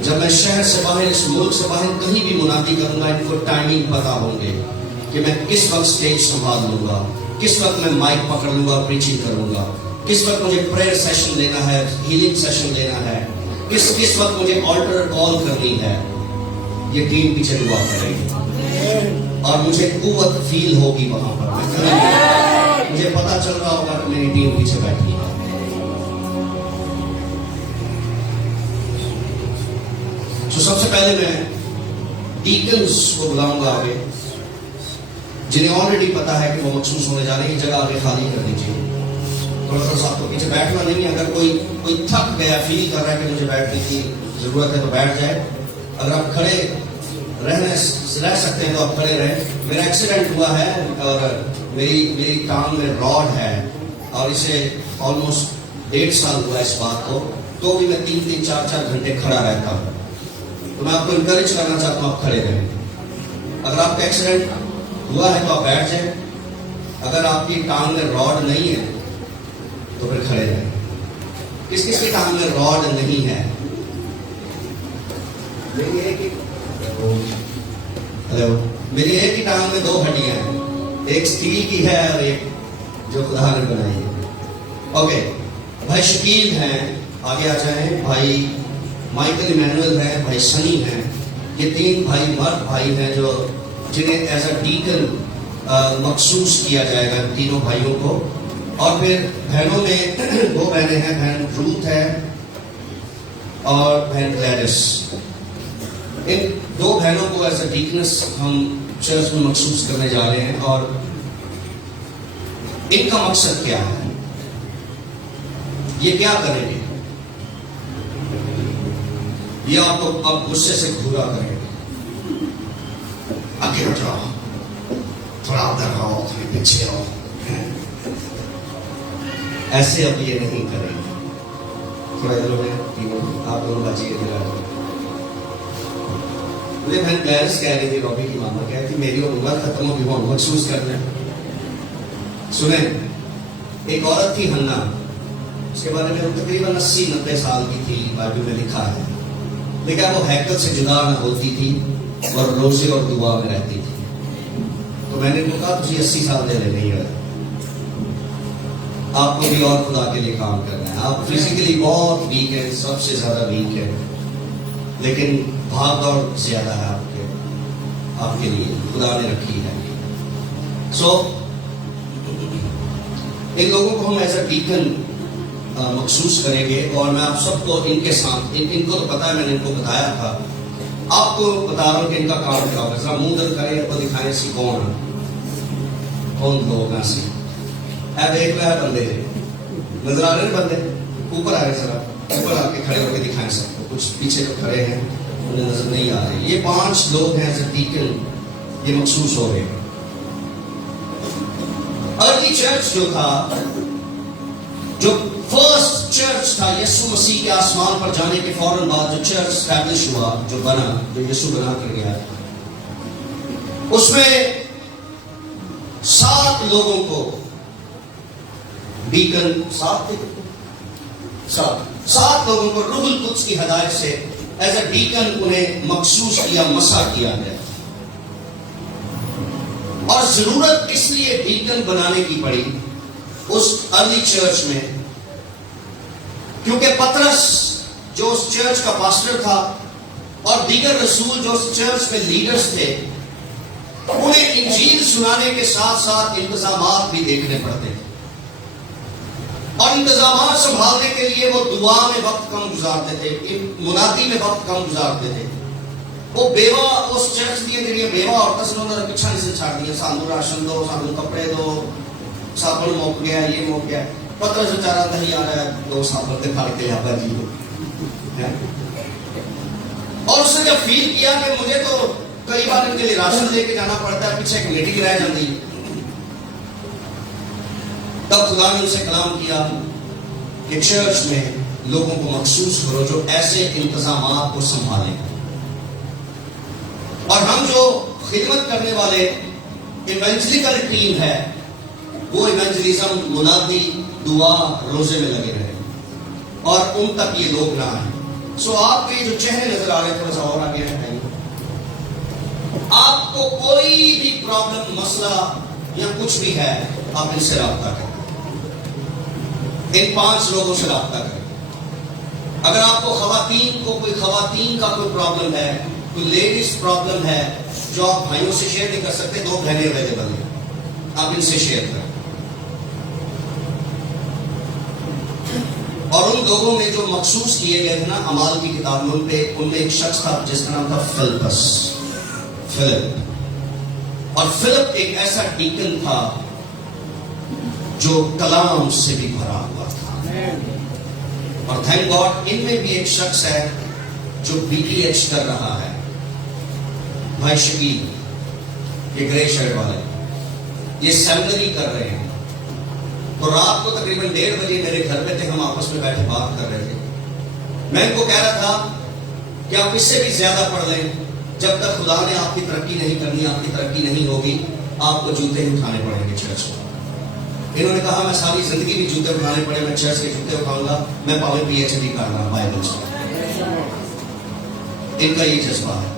جب میں شہر سے باہر، اس ملک سے باہر کہیں بھی منادی کروں گا، ان کو ٹائمنگ پتا ہوں گے کہ میں کس وقت سٹیج سنبھال لوں گا، کس وقت میں مائک پکڑ لوں گا، پریچنگ کروں گا، کس وقت مجھے پریئر سیشن لینا ہے، ہیلنگ سیشن لینا ہے، کس وقت مجھے آلٹر کال کرنی ہے. یہ ٹیم پیچھے دعا کرے گی اور مجھے قوت فیل ہوگی وہاں پر. میں کروں گا، مجھے پتا چل رہا ہوگا کہ میری ٹیم پیچھے بیٹھی ہے. تو سب سے پہلے میں ڈیکنز کو بلاؤں گا آگے، جنہیں آلریڈی پتا ہے کہ وہ مخصوص ہونے جا رہے ہیں. جگہ آگے خالی کر دیجیے. تھوڑا سا آپ کو پیچھے بیٹھنا نہیں ہے. اگر کوئی تھک گیا، فیل کر رہا ہے کہ مجھے بیٹھنے کی ضرورت ہے تو بیٹھ جائے. اگر آپ کھڑے رہ سکتے ہیں تو آپ کھڑے رہیں. میرا ایکسیڈنٹ ہوا ہے اور میری ٹانگ میں راڈ ہے اور اسے آلموسٹ 1.5 سال ہوا اس بات کو. تو بھی میں 3-3 4-4 گھنٹے کھڑا رہتا ہوں. تو میں آپ کو انکریج کرنا چاہتا ہوں آپ کھڑے رہیں. اگر آپ کا ایکسیڈنٹ ہوا ہے تو آپ بیٹھ جائیں. اگر آپ کی ٹانگ میں راڈ نہیں ہے تو پھر کھڑے رہیں. کس کی ٹانگ میں راڈ نہیں ہے؟ میری ایک ہی ٹانگ میں 2 ہڈیاں ہیں، ایک اسٹیل کی ہے اور ایک جو خدا نے بنائی ہے. اوکے، بھائی شکیل ہیں، آگے آ جائیں. بھائی مائیکل ایمینوئل ہیں، بھائی سنی ہیں. یہ 3 بھائی مرد بھائی ہیں جو جنہیں ایز اے ڈیکن مخصوص کیا جائے گا، تینوں بھائیوں کو. اور پھر بہنوں میں 2 بہنیں ہیں، بہن روت ہے اور بہن گلیڈس. ان 2 بہنوں کو ایز اے ڈیکنس ہم چرچ میں مخصوص کرنے جا رہے ہیں. اور ان کا مقصد کیا ہے، یہ کیا کریں گے؟ یہ آپ کو اب غصے سے گھورا کریں گے. آگے ہٹ رہا، تھوڑا ادھر رہو، تھوڑی پیچھے رہو. ایسے اب یہ نہیں کریں گے. تھوڑا ادھر میں آپ دونوں بچے ادھر آ جاؤ. مجھے بہن گلیڈس کہہ رہی تھی، روبی کی ماما کہہ رہی تھی میری عمر ختم ہوگی، وہ مخصوص کر لیں. سنیں، ایک عورت تھی ہنا، اس کے بارے میں تقریباً 80-90 سال کی تھی، بائبل میں لکھا ہے. لیکن وہ ہیکل سے جدا نہ ہوتی تھی اور روزے اور دعا میں رہتی تھی. تو میں نے ان کو کہا تجھے 80 سال دے نہیں ہے، آپ کو بھی اور خدا کے لیے کام کرنا ہے. آپ فزیکلی بہت ویک ہے، سب سے زیادہ ویک ہے، لیکن بھاگ دوڑ زیادہ ہے آپ کے لیے خدا نے رکھی ہے. سو ان لوگوں کو ہم ایز اے ڈیکن مخصوص کریں گے. اور میں آپ سب کو ان کے ساتھ، ان کو تو پتا ہے، میں نے ان کو بتایا تھا، آپ کو بتا رہا ہوں کہ ان کا کام کیا ہوگا. ذرا منہ در کریں تو دکھائیں سی کون لوگ ہیں سی. دیکھ رہا ہے بندے نظر آ رہے ہیں، بندے اوپر آ رہے، ذرا اوپر آ کے کھڑے ہو کے دکھائیں سب کو. کچھ پیچھے جو کھڑے ہیں انہیں نظر نہیں آ رہے. یہ 5 لوگ ہیں ایز اے ڈیکن، یہ مخصوص ہو رہے ہیں. ارلی چرچ جو تھا، جو فرسٹ چرچ تھا یسوع مسیح کے آسمان پر جانے کے فوراً بعد جو چرچ اسٹیبلش ہوا، جو بنا، جو یسوع بنا کر گیا، اس میں 7 لوگوں کو ڈیکن، 7 لوگوں کو روح القدس کی ہدایت سے ایز اے ڈیکن انہیں مخصوص کیا، مسا کیا گیا. اور ضرورت اس لیے ڈیکن بنانے کی پڑی اس ارلی چرچ میں، کیونکہ پترس جو اس چرچ کا پاسٹر تھا اور دیگر رسول جو اس چرچ میں لیڈرز تھے، انہیں انجیل سنانے کے ساتھ ساتھ انتظامات بھی دیکھنے پڑتے تھے. اور انتظامات سنبھالنے کے لیے وہ دعا میں وقت کم گزارتے تھے، منادی میں وقت کم گزارتے تھے. وہ بیوہ، اس چرچ دی جڑیاں بیوہ عورتاں سے انہوں نے پیچھا نہیں سے چھاڑ دیا، سانو راشن دو، سانو کپڑے دو، صابن موک گیا، یہ موک گیا. پترس بیچارہ نہیں آ رہا ہے، 2 صابن کے پھاڑ کے ابا جی ہو. اور اس نے جب فیل کیا کہ مجھے تو کئی بار ان کے لیے راشن لے کے جانا پڑتا ہے، پیچھے ایک میٹنگ رہ جاتی ہے، تب خدا نے ان سے کلام کیا کہ چرچ میں لوگوں کو مخصوص کرو جو ایسے انتظامات کو سنبھالیں. اور ہم جو خدمت کرنے والے ایونجلیکل ٹیم ہے، وہ ایونجلیزم، منادی، دعا، روزے میں لگے رہے اور ان تک یہ لوگ نہ آئیں. سو آپ کے جو چہرے نظر آ رہے ہیں، تھوڑا سا اور آگے ہٹائیں. آپ کو کوئی بھی پرابلم، مسئلہ یا کچھ بھی ہے، آپ ان سے رابطہ کریں، ان 5 لوگوں سے رابطہ کریں. اگر آپ کو خواتین کا کوئی پرابلم ہے، کوئی لیڈیز پرابلم ہے جو آپ بھائیوں سے شیئر نہیں کر سکتے، 2 بہنیں اویلیبل ہیں، آپ ان سے شیئر کریں. اور ان لوگوں میں جو مخصوص کیے گئے تھے نا اعمال کی کتاب میں، ان میں ایک شخص تھا جس کا نام تھا فلپ. اور فلپ ایک ایسا ڈیکن تھا جو کلام سے بھی بھرا ہوا تھا. اور تھینک گاڈ ان میں بھی ایک شخص ہے جو BTH کر رہا ہے، بھائی شکیل، یہ گرے شرٹ والے، یہ سیمنری کر رہے ہیں. تو رات کو تقریباً 1:30 بجے میرے گھر پہ تھے، ہم آپس میں بیٹھے بات کر رہے تھے. میں ان کو کہہ رہا تھا کہ آپ اس سے بھی زیادہ پڑھ لیں، جب تک خدا نے آپ کی ترقی نہیں کرنی، آپ کی ترقی نہیں ہوگی، آپ کو جوتے ہی اٹھانے پڑیں گے چرچ کو. انہوں نے کہا میں ساری زندگی بھی جوتے اٹھانے پڑے، میں چرچ کے جوتے اٹھاؤں گا، میں پاور PhD کر رہا ہوں بائبل سے. ان کا یہ جذبہ ہے.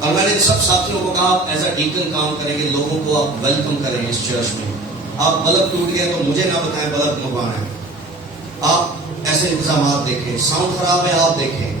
اور میں نے سب ساتھیوں کو کہا آپ ایز اے ڈیکن کام کریں گے، لوگوں کو آپ ویلکم کریں اس چرچ میں. آپ بلب ٹوٹ گئے تو مجھے نہ بتائیں بلب منگوانا ہے، آپ ایسے انتظامات دیکھیں. ساؤنڈ خراب ہے آپ دیکھیں،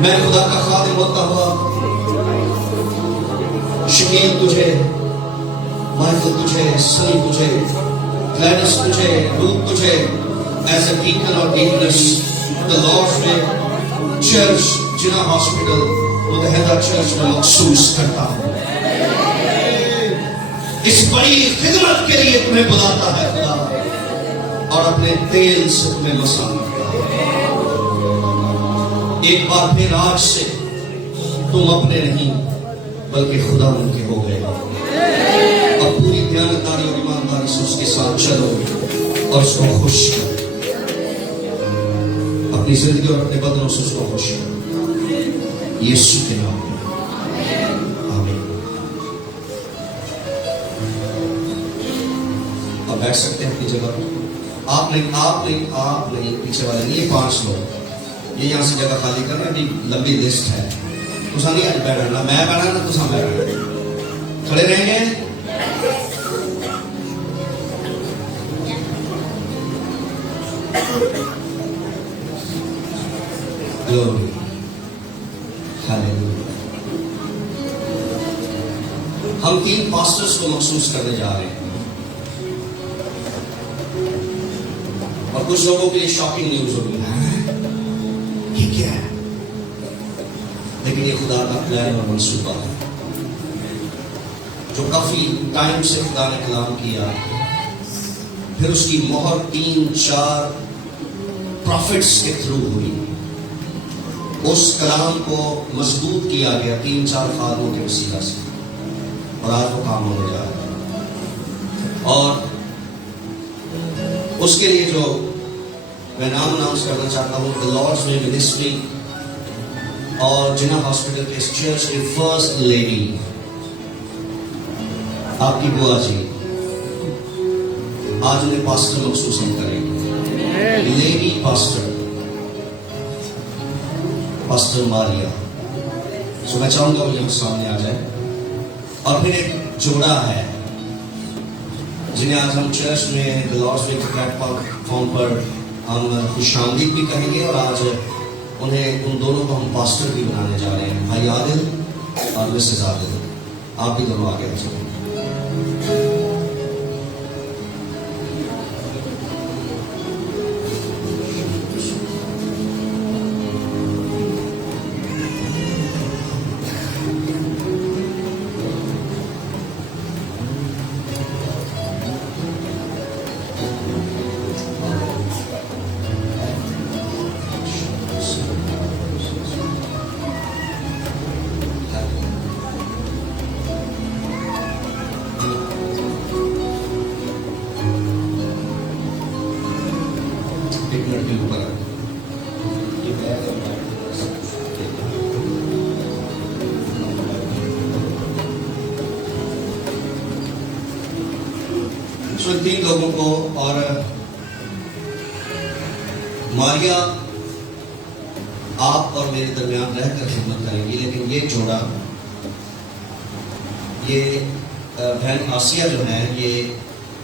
میں خدا کا خادم ہوتا ہوا شکیل تجھے، مائیکل تجھے، سنی تجھے، گلیڈس تجھے، روت تجھے ایز اے ڈیکن اور ڈیکنس دا لارڈ میں چرچ جنا ہاسپٹل متحدہ چرچ میں مخصوص کرتا ہوں. اس بڑی خدمت کے لیے تمہیں بلاتا ہے خدا، اور اپنے تیل سے تمہیں مسا کرتا ہے. ایک بار پھر آج سے تم اپنے نہیں بلکہ خدا ان کے ہو گئے. اب پوری دیانتداری اور ایمانداری سے اس کے ساتھ چلو اور اس کو خوش کرو. اپنی زندگی اور اپنے بدنوں سے اس کو خوش کرو یسوع کے نام میں، آمین. اب بیٹھ سکتے ہیں اپنی جگہ پر. آپ نہیں پیچھے والے نہیں، یہ 5 لوگ یہ یہاں سے جگہ خالی کرنا. ابھی لمبی لسٹ ہے. تسا نہیں آج بیٹھنا، میں بیٹھا نا تسا بیٹھنا. کھڑے رہیں گے. گلوری ہاللیلویا. ہم 3 پاسٹرز کو مخصوص کرنے جا رہے ہیں، اور کچھ لوگوں کے لیے شاکنگ نیوز ہوگی یہ کیا ہے، لیکن یہ خدا کا پلان اور منصوبہ ہے جو کافی ٹائم سے خدا نے کلام کیا. پھر اس کی مہر 3-4 پروفٹس کے تھرو ہوئی. اس کلام کو مضبوط کیا گیا 3-4 خادموں کے وسیلہ سے، اور آج وہ کام ہونے جا رہا ہے. اور اس کے لیے جو میں نام اناؤنس کرنا چاہتا ہوں، دی لارڈز وے منسٹری اور جنا ہاسپٹل کے اس چرچ کی فرسٹ لیڈی آپ کی بوا جی آج انہیں پاسٹر مخصوص ہم کریں گے. لیڈی پاسٹر ماریا. سو میں چاہوں گا وہ یہاں سامنے آ جائے. اور پھر ایک جوڑا ہے جنہیں آج ہم چرچ میں دی لارڈز وے کے پلیٹ فارم پر ہم خوش آمدید بھی کہیں گے، اور آج ان دونوں کو ہم پاسٹر بھی بنانے جا رہے ہیں. بھائی عادل اور مسز عادل، آپ بھی دونوں آگے چلیں. ان 3 لوگوں کو، اور ماریا آپ اور میرے درمیان رہ کر خدمت کریں گی. لیکن یہ جوڑا، یہ بہن آسیہ جو ہے، یہ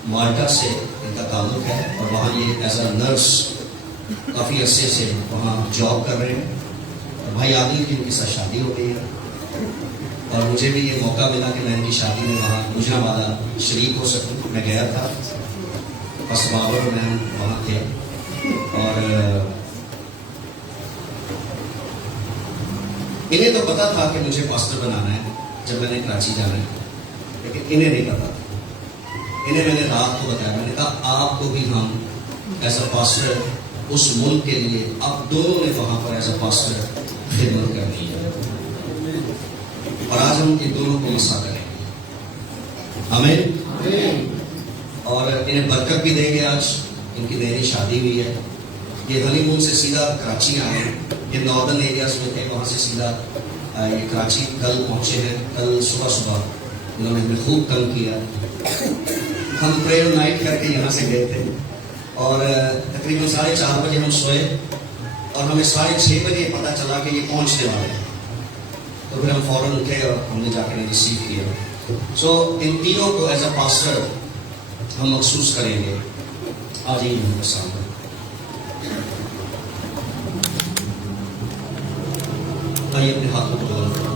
مالٹا سے ان کا تعلق ہے، اور وہاں یہ ایز اے نرس کافی عرصے سے وہاں جاب کر رہے ہیں. اور بھائی عادل کی ان کے ساتھ شادی ہو گئی ہے، اور مجھے بھی یہ موقع ملا کہ میں ان کی شادی میں وہاں گجرانوالہ شریک ہو سکوں. میں گیا تھا، بس بابر اور میں وہاں تھے. اور انہیں تو پتا تھا کہ مجھے پاسٹر بنانا ہے جب میں نے کراچی جانا ہے، لیکن انہیں نہیں پتا تھا. انہیں میں نے رات کو بتایا. میں نے کہا آپ کو بھی ہم ایز اے پاسٹر اس ملک کے لیے، آپ دونوں نے وہاں پر ایز اے پاسٹر خدمت کرنی ہے، اور آج ہم ان دونوں کو مسا کریں گے. آمین. اور انہیں برکت بھی دیں گے. آج ان کی نئی شادی ہوئی ہے. یہ ہنی مون سے سیدھا کراچی آئے ہیں. یہ ناردرن ایریاز میں تھے، وہاں سے سیدھا یہ کراچی کل پہنچے ہیں. کل صبح انہوں نے ہمیں خوب تنگ کیا. ہم پریئر نائٹ کر کے یہاں سے گئے تھے، اور تقریباً 4:30 بجے ہم سوئے، اور ہمیں 6:30 بجے پتہ چلا کہ یہ پہنچنے والے ہیں. تو پھر ہم فوراً اٹھے اور ہم نے جا کے ریسیو کیا. سو ان تینوں کو ایز اے پاسٹر ہم مخصوص کریں گے. آ جائیے ہمارے سامنے. آئیے اپنے ہاتھوں کو بلند کریں.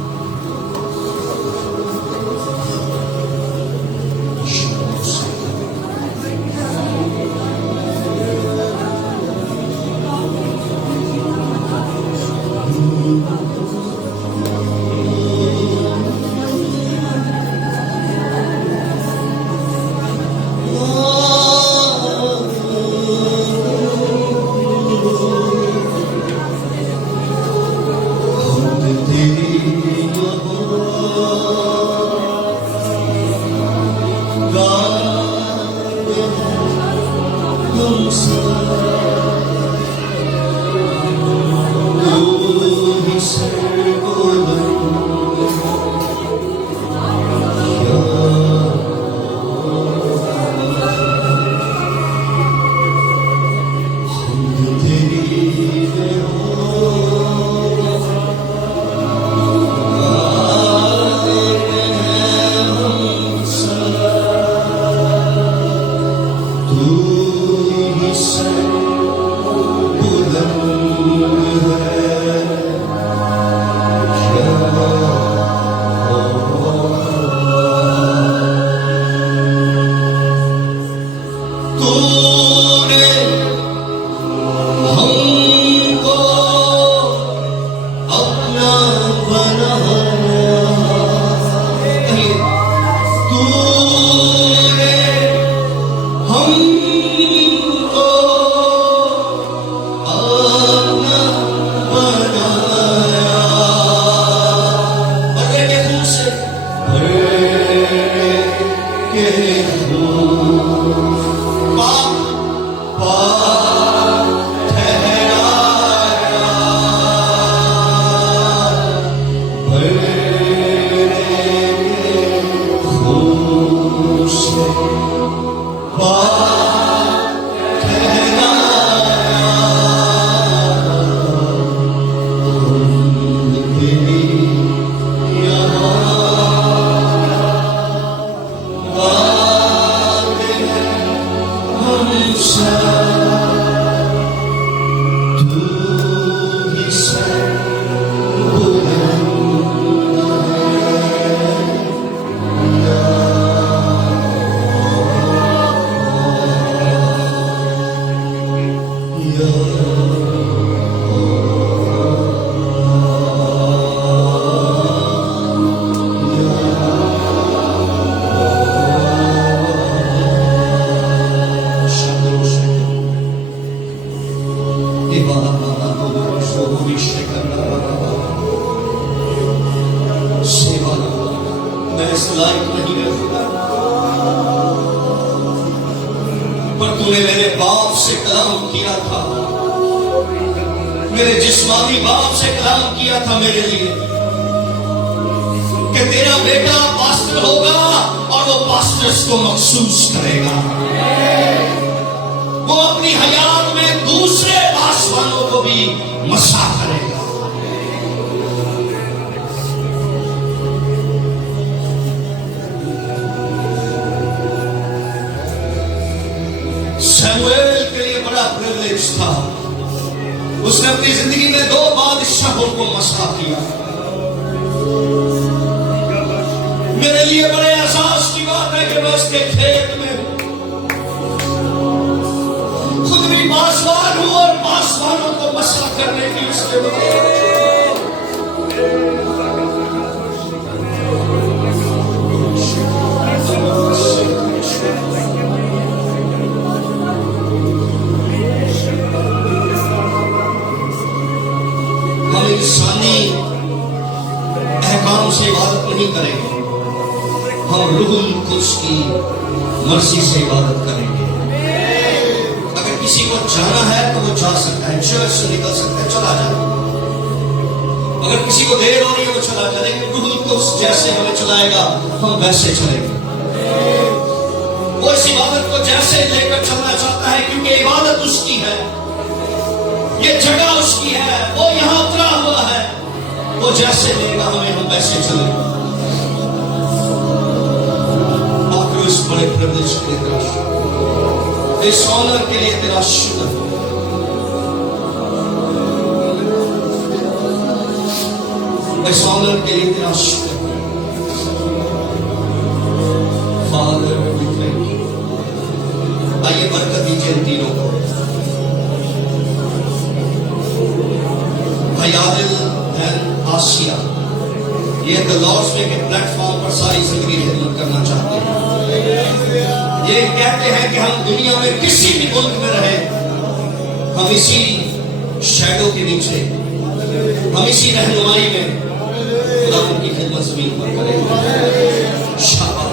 میں اس لائق نہیں ہے خدا، پر تو نے میرے باپ سے کلام کیا تھا، میرے جسمانی باپ سے کلام کیا تھا میرے لیے کہ تیرا بیٹا پاسٹر ہوگا اور وہ پاسٹرز کو مخصوص کرے گا، وہ اپنی حیات میں دوسرے پاسبانوں کو بھی مسا کرے گا۔ سیموئیل کے لیے بڑا پریولیج تھا، اس نے اپنی زندگی میں 2 بادشاہوں کو مسا کیا۔ میرے لیے بڑے احساس کی بات ہے کہ میں اس کے کھیت میں ہوں، خود بھی پاسبان ہوں اور پاسبانوں کو مسا کرنے کی اس کے بعد ہم انسانی احکام سے عبادت نہیں کریں گے، ہم روح القدس کی مرضی سے عبادت کریں گے۔ اگر کسی کو جانا ہے تو وہ جا سکتا ہے، چرچ سے نکل سکتا ہے، چلا جائے۔ اگر کسی کو دیر ہو رہی ہے وہ چلا جائے، لیکن روح القدس جیسے ہمیں چلائے گا ہم ویسے چلیں گے۔ وہ اس عبادت کو جیسے لے کر چلنا چاہتا ہے، کیونکہ عبادت اس کی ہے، یہ جگہ اس کی ہے، وہ یہاں اترا ہوا ہے، وہ جیسے لے گا ہمیں ہم ویسے چلیں گے۔ آخر اس بڑے پرولیج کے لیے تیرا شکر، اس آنر کے لیے تیرا شکر۔ اس آنر کے لیے تیرا شکر فادر وی تھینک یو. آئیے برکت دیجیے ان تینوں کو. بھائی عادل اینڈ آسیہ یہ the Lord's Way کے پلیٹ فارم پر ساری زندگی خدمت کرنا چاہتے ہیں. یہ کہتے ہیں کہ ہم دنیا میں کسی بھی ملک میں رہیں ہم اسی شیڈو کے نیچے ہم اسی رہنمائی میں خدا ان کی خدمت زمین پر کریں گے. شاباش.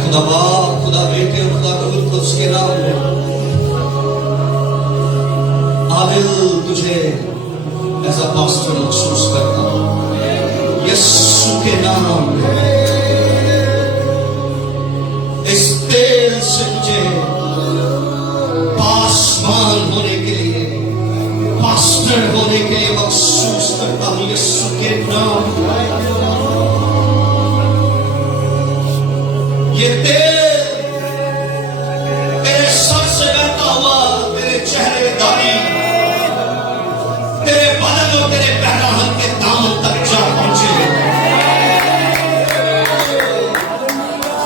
خدا باپ خدا بیٹے اور خدا روح القدس کے نام میں عادل تجھے ایسا پاسٹر مخصوص کرتا ہوں یسوع کے نام میں. اس تیل سے تجھے پاسبان ہونے کے لیے پاسٹر ہونے کے لیے مخصوص کرتا ہوں یسوع کے نام. یہ تیل تیرے سر سے بہتا ہوا تیرے چہرے داڑھی تیرے بدن اور تیرے پیراہن کے دامن تک جا پہنچے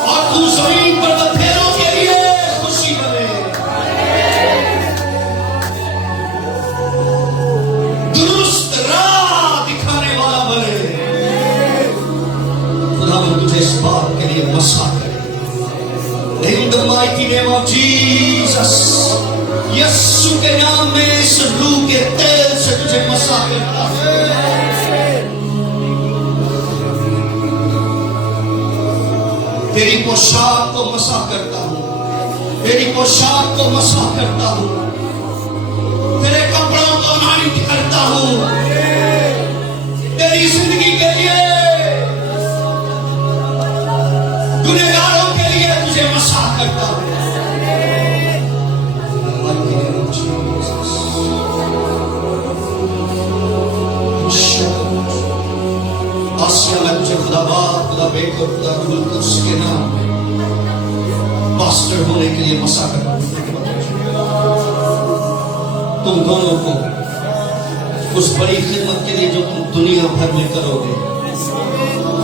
اور تو زمین پر بتھیروں کے لیے خوشی بنے. درست راہ دکھانے والا بنے. خدا وہ تجھے اس بات کے لیے مسا کرے. In the mighty name of Jesus. یسوع کے نام میں اس روح کے تیل سے تجھے مسا کرتا ہوں. تیری پوشاک کو مسا کرتا ہوں. تیری پوشاک کو مسا کرتا ہوں. تیرے کپڑوں کو انائٹ کرتا ہوں. تیری زندگی کے لیے گنہگاروں کے لیے تجھے مسا کرتا ہوں. آسیہ میں تجھے خدا باپ خدا بیٹے اور خدا روح القدس کے نام میں پاسٹر ہونے کے لیے مسا کرتا ہوں. تم دونوں کو اس بڑی خدمت کے لیے جو تم دنیا بھر میں کرو گے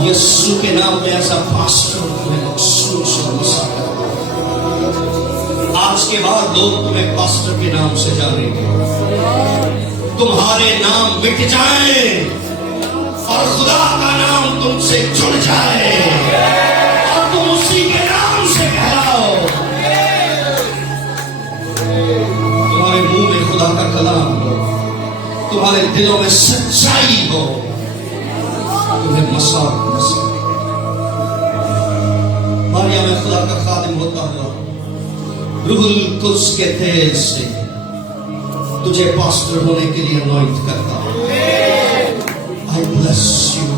یسوع کے نام میں ایسا پاسٹر تمہیں مخصوص مسا کرتا ہوں. آج کے بعد لوگ تمہیں پاسٹر کے نام سے جانیں گے. تمہارے نام مٹ جائیں اور خدا کا نام تم سے جڑ جائے اور تم اسی کے نام سے کہلاؤ. تمہارے منہ میں خدا کا کلام ہو. تمہارے دلوں میں سچائی ہو. تمہیں مساق نصیب. ماریا میں خدا کا خادم ہوتا ہوا روح القدس کے تیل سے تجھے پاسٹر ہونے کے لیے انوائنٹ کرتا ہوں. I bless you.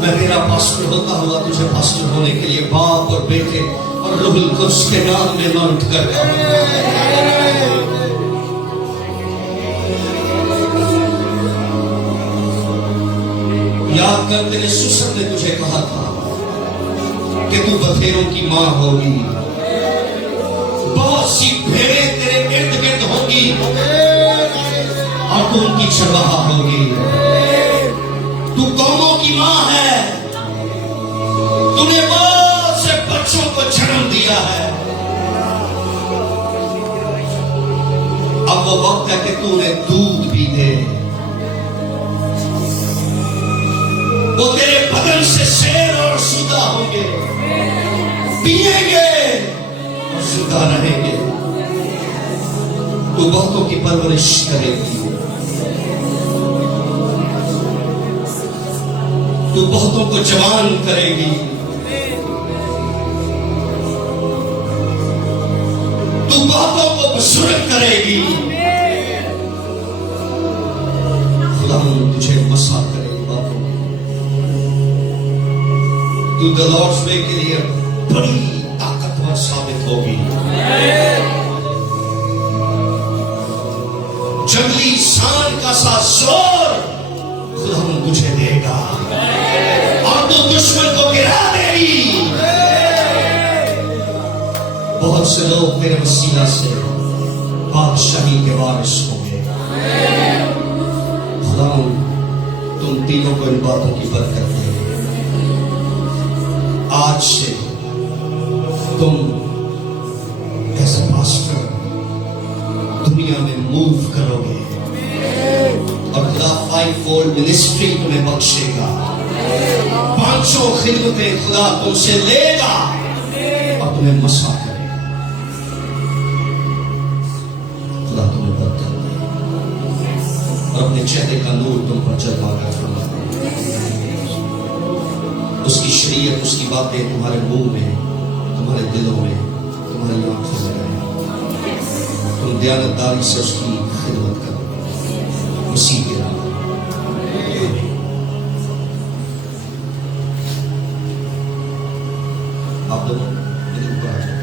میں میرا پاسٹر ہوتا ہوا تجھے پاسٹر ہونے کے لیے باپ اور بیٹے اور روح القدس کے نام میں انوائنٹ کرتا ہوں. یاد کر تیرے سسر نے تجھے کہا تھا کہ تو بتھیروں کی ماں ہوگی. بہت سی بھیڑیں تیرے ارد گرد ہوگی اور تو ان کی چرواہا ہوگی. تو قوموں کی ماں ہے. تو نے بہت سے بچوں کو جنم دیا ہے. اب وہ وقت ہے کہ تو نے دودھ پی دے. وہ تیرے بدن سے شیر اور سودا ہوں گے. پیئیں گے اور سودا رہیں گے. تو بہتوں کی پرورش کرے گی. تو بہتوں کو جوان کرے گی، تو بہتوں کو بزرگ کرے گی، خدا تجھے مسا کرے گی باتوں تو دی لارڈز وے کے لیے بڑی طاقتور ثابت ہوگی۔ جنگلی سان کا سا زور خدا تجھے دے گا اور تو دشمن کو گرا دے گی۔ بہت سے لوگ تیرے وسیلہ سے بادشاہی کے وارث ہوں گے۔ خدا تم تینوں کو ان باتوں کی برکت دے۔ آج سے تم ایز اے پاسٹر دنیا میں موو کرو گے اور خدا 5 فولڈ منسٹری تمہیں بخشے گا۔ 500 خدمتیں خدا تم سے لے گا اور تمہیں مسا کرے گا۔ خدا تمہیں برکت دے اور اپنے چہرے کا نور تم پر جلوا کر فرما دے۔ اس کی شریعت، اس کی باتیں تمہارے منہ میں، تمہارے دلوں میں، تمہاری آنکھوں میں رہے۔ تم دیانتداری سے اس کی خدمت کرو مسیح کے نام۔ آپ دونوں میرے اوپر آ جائیں۔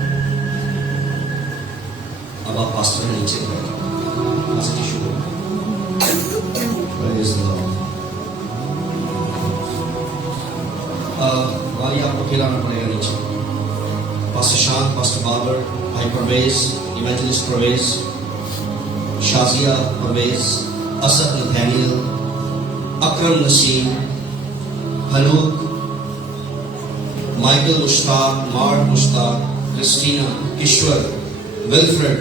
اب آپ پاسٹر میں نیچے بیٹھیں۔ آج کی شروع پریز اللہ۔ والی آپ کو کھلانا پڑے گا نیچے۔ پاسٹر شان، پاسٹر بابر، بھائی پرویز، ایوانجلسٹ پرویز، شازیہ پرویز، اسد نتھینیل، اکرم نسیم، حنوک، مائیکل مشتاق، مارک مشتاق، کرسٹینا، کشور، ولفریڈ،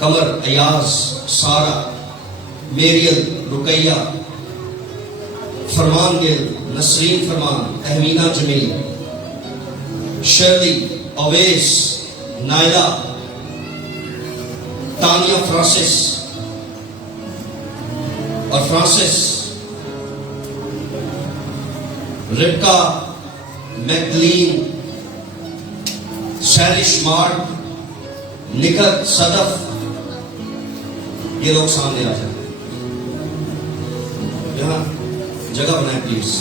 قمر، ایاز، سارہ، میریل، رقیہ، فرمان گل، نسرین فرمان، تہمینہ جمیل، شرلی، اویس، نائلہ، تانیہ فرانسس اور فرانسس، ربکا، میگدلین، سیرش، مارک، نکت، صدف، یہ لوگ سامنے آ جائیں۔ یہاں جگہ بنائیں پلیز۔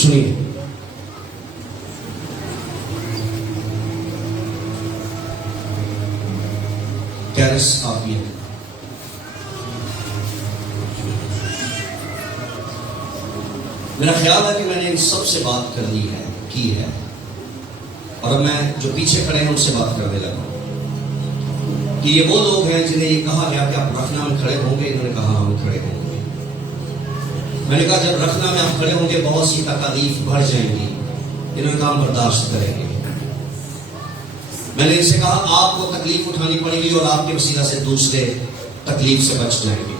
سنیے، کیرس آفیت، میرا خیال ہے کہ میں نے ان سب سے بات کر لی ہے، کی ہے، اور اب میں جو پیچھے کھڑے ہیں ان سے بات کرنے لگا ہوں کہ یہ وہ لوگ ہیں جنہیں یہ کہا گیا کہ آپ رکھنا میں کھڑے ہوں گے۔ انہوں نے کہا ہم کھڑے ہوں گے۔ میں نے کہا جب رکھنا میں آپ کھڑے ہوں گے بہت سی تکالیف بڑھ جائیں گی، انہوں نے کہا ہم برداشت کریں گے۔ میں نے ان سے کہا آپ کو تکلیف اٹھانی پڑے گی اور آپ کے وسیلہ سے دوسرے تکلیف سے بچ جائیں گے۔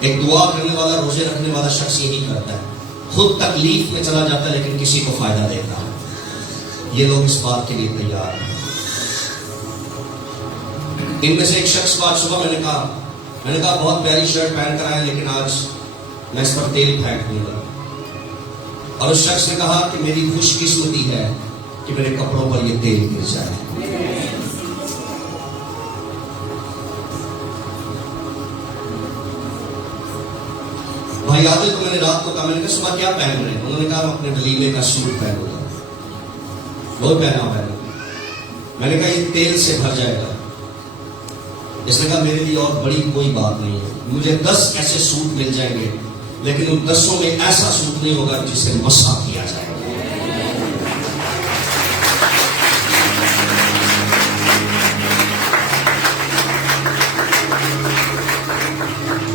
ایک دعا کرنے والا، روزے رکھنے والا شخص یہی کرتا ہے، خود تکلیف میں چلا جاتا ہے لیکن کسی کو فائدہ دیتا ہے۔ یہ لوگ اس بات کے لیے تیار ہیں۔ ان میں سے ایک شخص کو آج صبح میں نے کہا بہت پیاری شرٹ پہن کر آئے لیکن آج میں اس پر تیل پھینک دوں گا، اور اس شخص نے کہا کہ میری خوش قسمتی ہے کہ میرے کپڑوں پر یہ تیل گر جائے۔ بھائی عادل کو میں نے رات کو کہا، میں نے کہا صبح کیا پہن رہے ہیں؟ انہوں نے کہا ہم اپنے ولیمے کا سوٹ پہن گا، وہ پہنا ہے۔ میں نے کہا یہ تیل سے بھر جائے گا۔ اس نے کہا میرے لیے اور بڑی کوئی بات نہیں ہے، مجھے 10 ایسے سوٹ مل جائیں گے لیکن ان 10 میں ایسا سوٹ نہیں ہوگا جسے مسح کیا جائے۔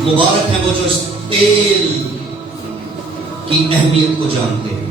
مبارک ہے وہ جو اس تیل کی اہمیت کو جانتے ہیں۔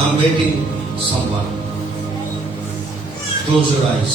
I'm waiting someone. Close your eyes.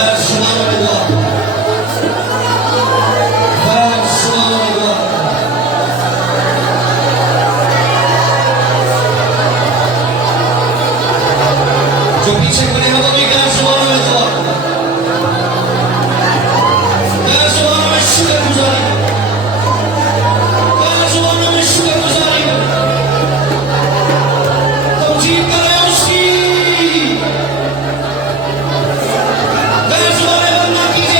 غیر زبانوں میں دعا غیر زبانوں میں دعا جو پیچھے کھڑے ہیں وہ بھی غیر زبانوں میں دعا غیر زبانوں میں شکر گزاری غیر زبانوں میں شکر گزاری تمجید کریں اس کی غیر زبانیں بند نہ کیجیے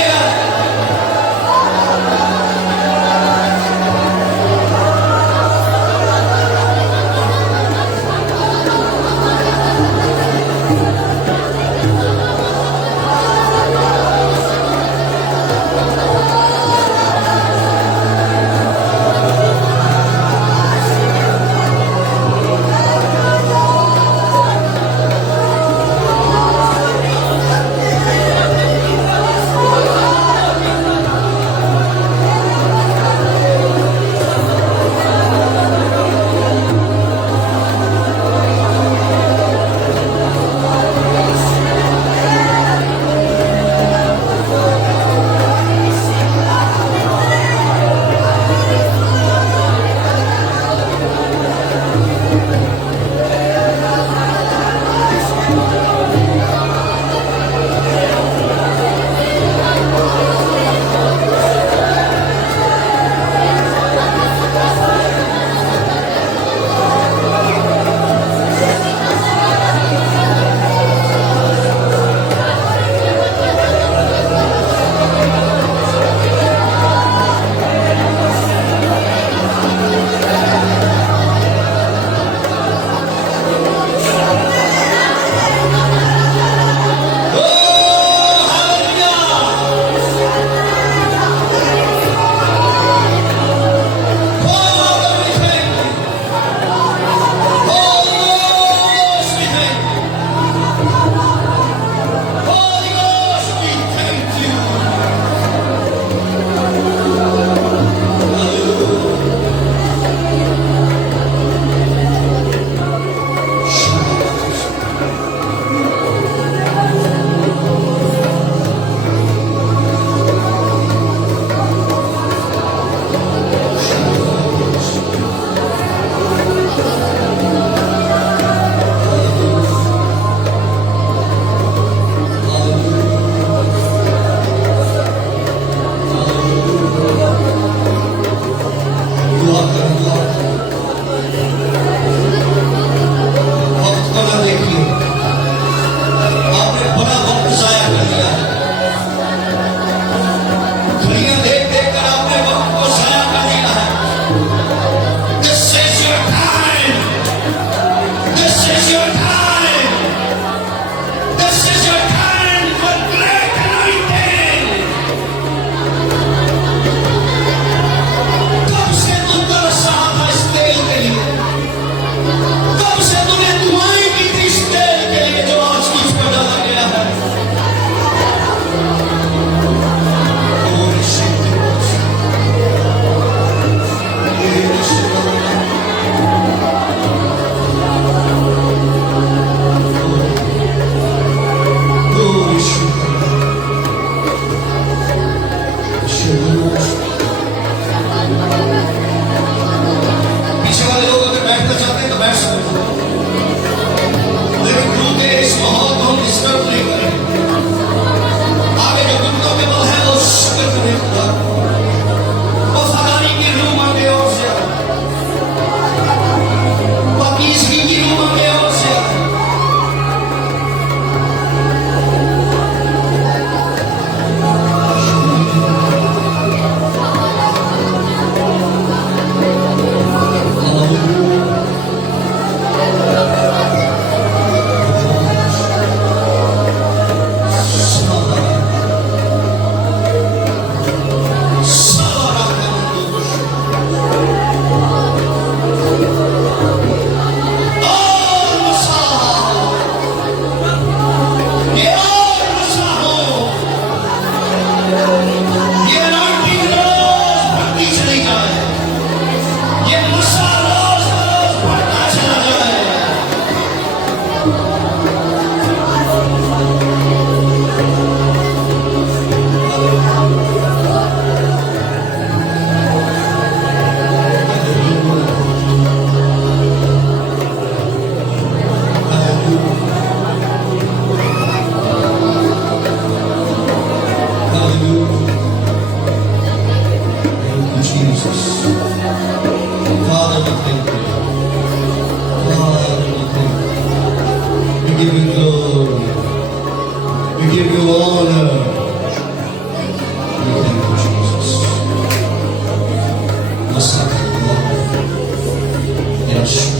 Father, we thank you. Father, we thank you. We give you glory. We give you honor. We thank you, Jesus. Masada Allah. Yeshua.